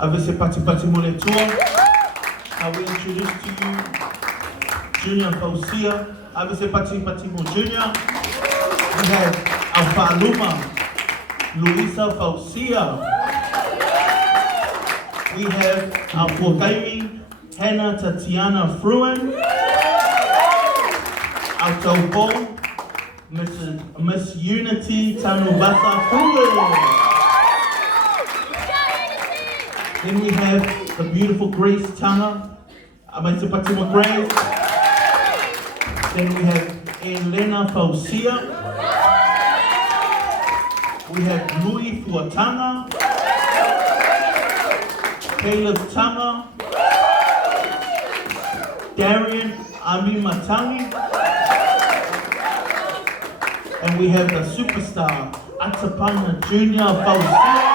Avec ces parties mon tour, I will introduce to you Junior Fausia. Avec ces parties mon Junior, we have Alpha Luisa Fausia. We have Alpha Hannah Tatiana Fruin. Altobo, Miss Unity Tanubasa Fruin. Then we have the beautiful Grace Tana, Abaitipatimo Grace. Then we have Elena Fausia. We have Louis Fuatanga, Caleb Tama, Darian Ami Matangi, and we have the superstar Atapana Junior Fausia.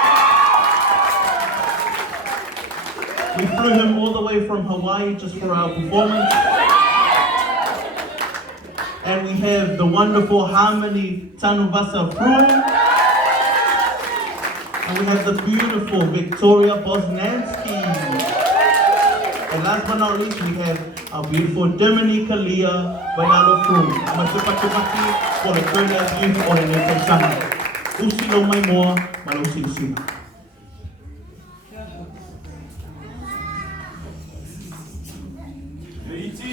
We flew him all the way from Hawaii just for our performance. And we have the wonderful Harmony Tanubasa Fruin. And we have the beautiful Victoria Bosnansky. And last but not least, we have our beautiful Dominica Leah Vanalo Fruin. I'm a tupaki for the Korean Youth Ordination Summer. Usi lo mai moa, malusi usina. Leiti.